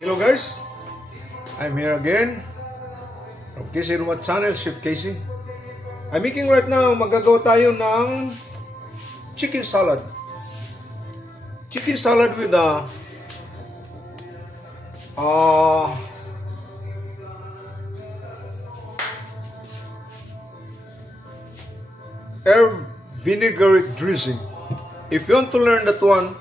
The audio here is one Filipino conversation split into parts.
Hello guys, I'm here again from Casey Rumat Channel, Chef Casey. I'm making right now, magagawa tayo ng chicken salad. Chicken salad with herb vinaigrette dressing. If you want to learn that one,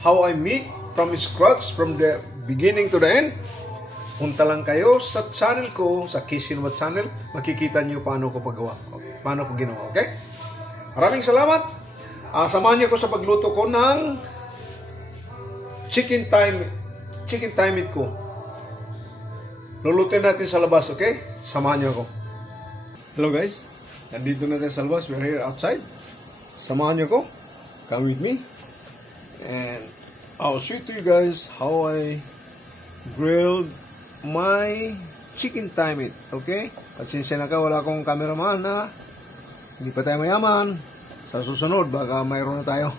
how I make from scratch, from the beginning to the end, punta lang kayo sa channel ko, sa Casey Rumat Channel. Makikita niyo paano ko paggawa, paano ko ginawa, okay? Maraming salamat. Samahan niyo ko sa pagluto ko ng chicken thigh meat ko. Lulutuin natin sa labas, okay? Samahan niyo ako. Hello guys, nandito na tayo sa labas. We're here outside. Samahan niyo ako. Come with me. And I'll show to you guys how I grilled my chicken thigh meat, okay? Patsensya na ka, wala akong cameraman na hindi pa tayo mayaman. Sa susunod, baka mayroon na tayo.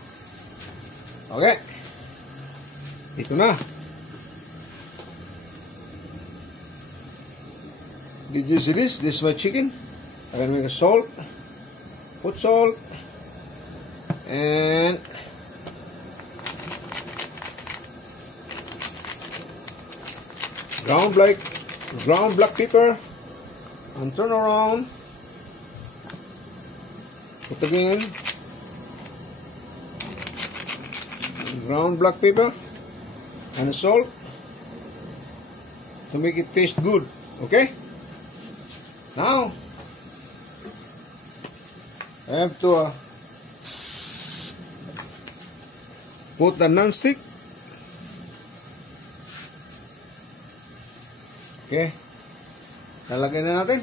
Okay. Ito na. Did you see this? This is my chicken. I'm gonna make a salt. Put salt. And ground black pepper, and turn around. Put again ground black pepper and salt to make it taste good. Okay. Now I have to put the non-stick. Okay. Lalagay na natin.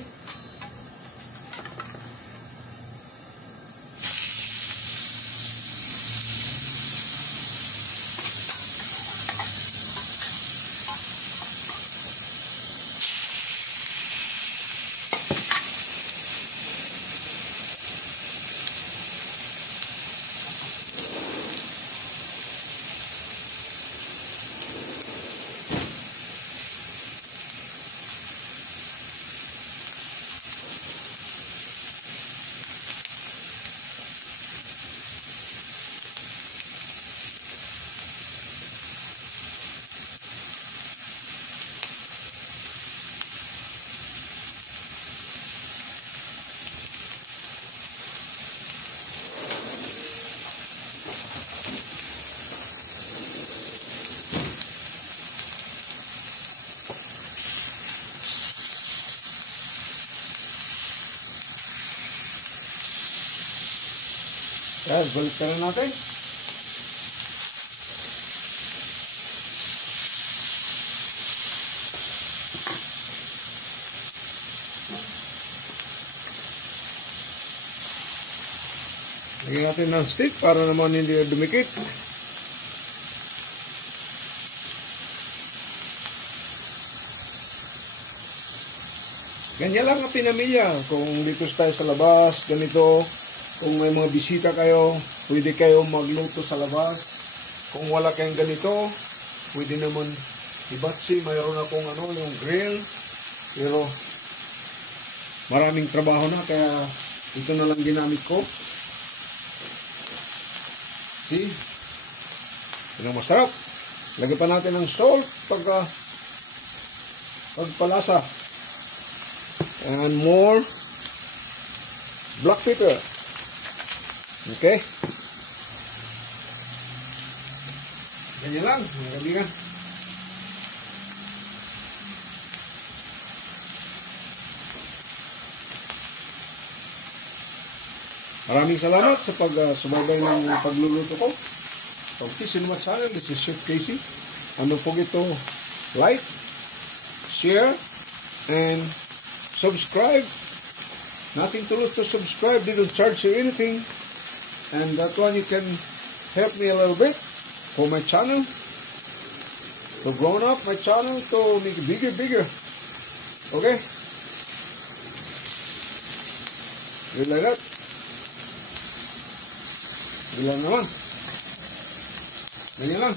Yan, balik na natin. Lagyan natin ng stick para naman hindi dumikit. Ganyan lang ang pinamilya. Kung dito tayo sa labas, ganito. Kung may mga bisita kayo, pwede kayo magluto sa labas. Kung wala kayong ganito, pwede naman ibatsi. Mayroon akong yung grill. Pero maraming trabaho na, kaya ito na lang ginamit ko. See? Ito na masarap. Lagyan pa natin ng salt pagpalasa. And more black pepper. Okay. Ganyan lang, mga kaibigan. Maraming salamat sa sumabay ng pagluluto ko. From Casey Rumat Channel, this is Chef Casey. And don't forget to like, share, and subscribe. Nothing to lose to subscribe. They don't charge you anything. And that one you can help me a little bit for my channel. To grow up my channel to make it bigger. Okay? Good like that. Bilang naman. Ganyan lang.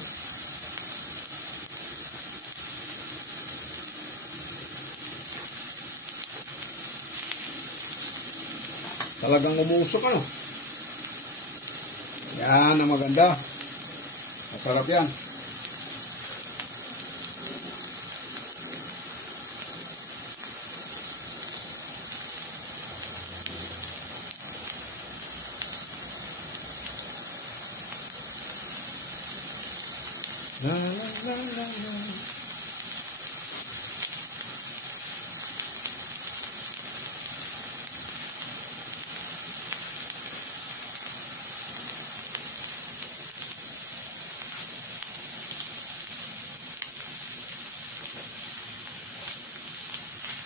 Talagang umuusok ano. Yan ang maganda. Masarap yan. La la la la la.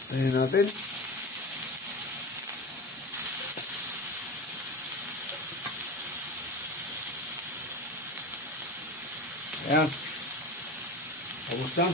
Ayan natin. Ayan. Tapos na.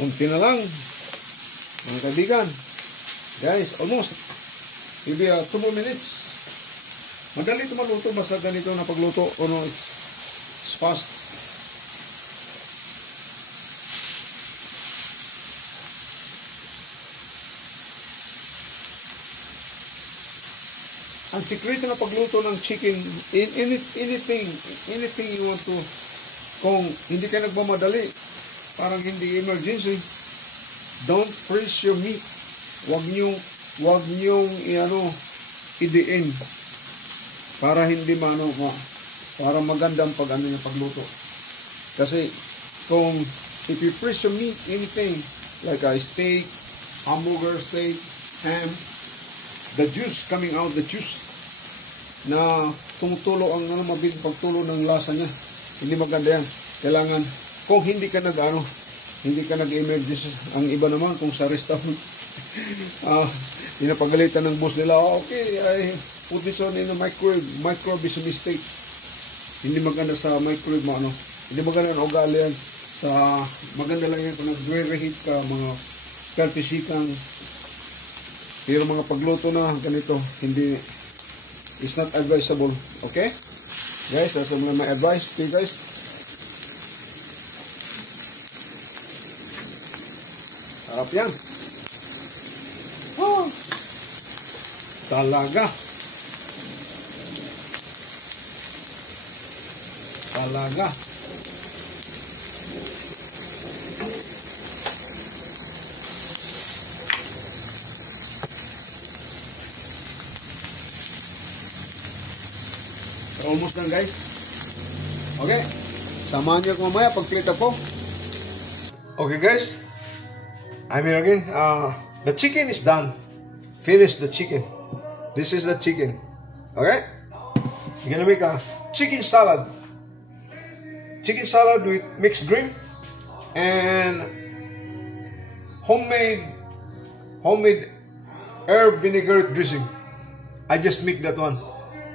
Kunti na lang, mga kaibigan. Guys, almost. Maybe 2 more minutes. Madali ito maluto basta ganito na pagluto. O no, it's fast. Ang sikreto na pagluto ng chicken, anything you want to, kung hindi ka nagmamadali, parang hindi emergency, don't freeze your meat. Wag niyong idiin para hindi para magandang pagluto. Kasi kung if you freeze your meat, anything like a steak, hamburger steak, ham, the juice coming out, the juice na tumutulo ang mabilis pagtulo ng lasa niya, hindi maganda yan. Kailangan kung hindi ka nag-emergency. Ang iba naman kung sa restaurant pinapagalitan ng boss nila, okay, I put this on in the microwave. Microwave is a mistake. Hindi maganda sa microwave hindi maganda ang ugali yan. Maganda lang yan kung nag-reheat ka mga 30 seconds. Pero mga pagluto na ganito, it's not advisable. Okay? Guys, that's my advice to you guys. Sarap yan. Oh, talaga. Almost done, guys. Okay. Samahan niyo ako mamaya pag-plate ko. Okay, guys. I'm here again. The chicken is done. Finish the chicken. This is the chicken. Okay? We're gonna make a chicken salad. Chicken salad with mixed green and homemade herb vinegar dressing. I just make that one.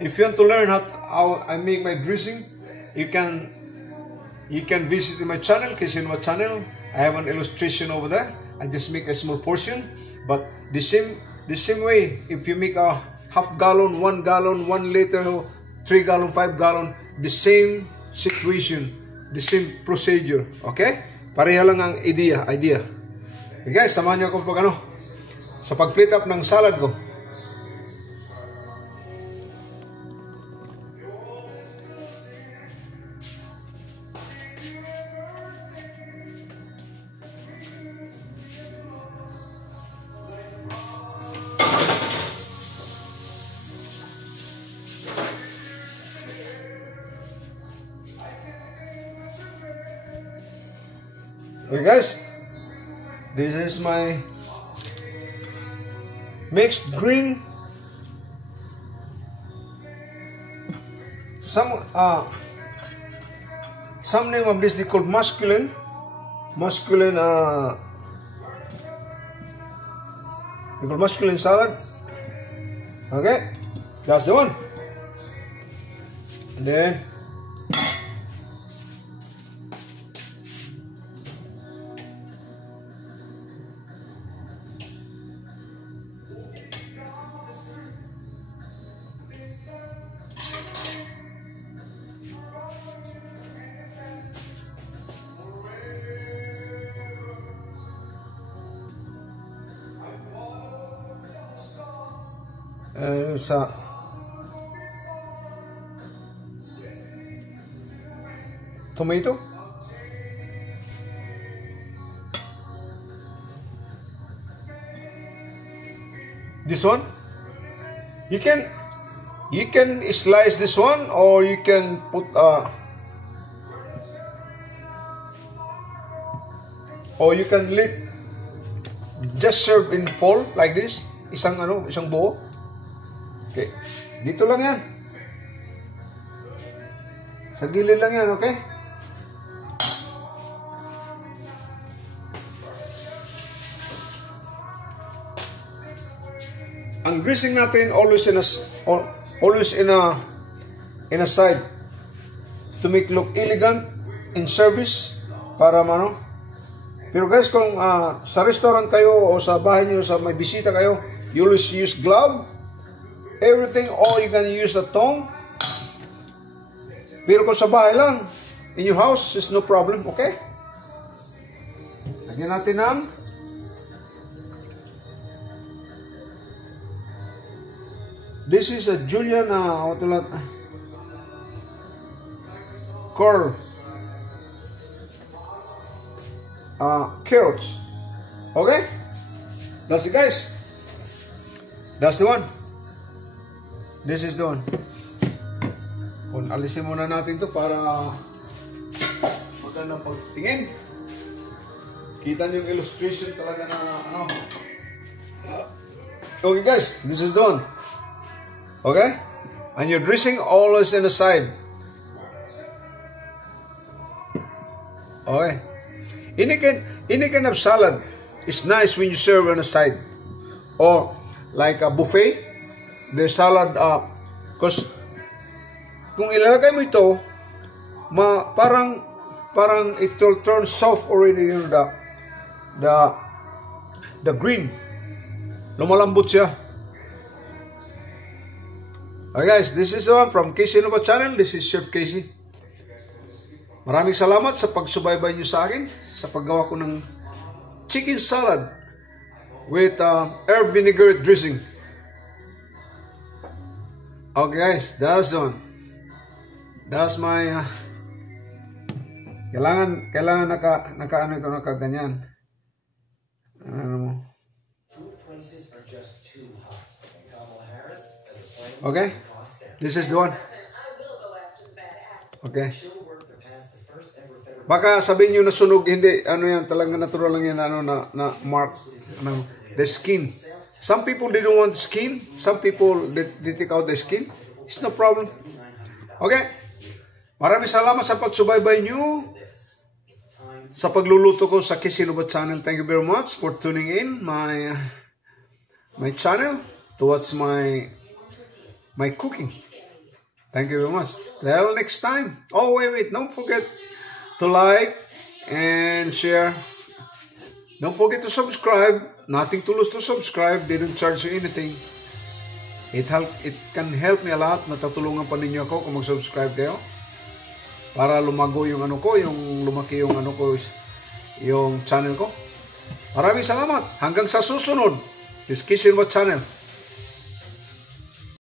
If you want to learn how I make my dressing, you can visit my channel. Kasi in my channel, I have an illustration over there. I just make a small portion, but the same way, if you make a half gallon, 1 gallon, 1 liter, 3 gallon, 5 gallon, the same situation, the same procedure. Okay? Pareha lang ang idea. Okay guys, samahan niyo ako sa pag-plate up ng salad ko. Okay guys, this is my mixed green. Some name of this they call masculine, masculine masculine salad. Okay, that's the one. And then sa tomato. This one, you can slice this one, or you can put or you can just serve in full like this, isang buo. Okay, dito lang yan. Sa gilid lang yan, okay? Ang dressing natin always in a side to make look elegant in service para Pero guys, kung sa restaurant kayo o sa bahay niyo, sa may bisita kayo, you always use glove. Everything, or you can use a tongue. Pero kung sa bahay lang, in your house, is no problem, okay? Lagyan natin ng this is a Julian carrots. Okay? That's it, guys. That's the one. This is the one. Kung alisin muna natin to para magandang pagtingin. Kita niyo yung illustration talaga na Okay guys, this is the one. Okay? And your dressing always in the side. Okay. Any kind of salad is nice when you serve on the side. Or like a buffet. The salad, because kung ilalagay mo ito, parang it will turn soft already, the green. Lumalambot siya. Okay guys, this is one from Casey Nova Channel. This is Chef Casey. Maraming salamat sa pagsubaybay niyo sa akin sa paggawa ko ng chicken salad with herb vinegar dressing. Okay guys, that's one. That's my kailangan nakaganyan. Ano mo? Okay? This is the one. Okay. Baka sabihin niyo na sunog, hindi yan, talaga natural lang yan na mark the skin. Some people, they don't want the skin. Some people, they take out the skin. It's no problem. Okay? Maraming salamat sa pagsubaybay nyo sa pagluluto ko sa Casey Nova Channel. Thank you very much for tuning in my channel to watch my cooking. Thank you very much. Till next time. Oh, wait. Don't forget to like and share. Don't forget to subscribe. Nothing to lose to subscribe. They don't charge you anything. It can help me a lot. Natutulungan pa ninyo ako kung mag-subscribe kayo. Para lumago yung lumaki yung yung channel ko. Maraming salamat. Hanggang sa susunod. This is Casey Nova Channel.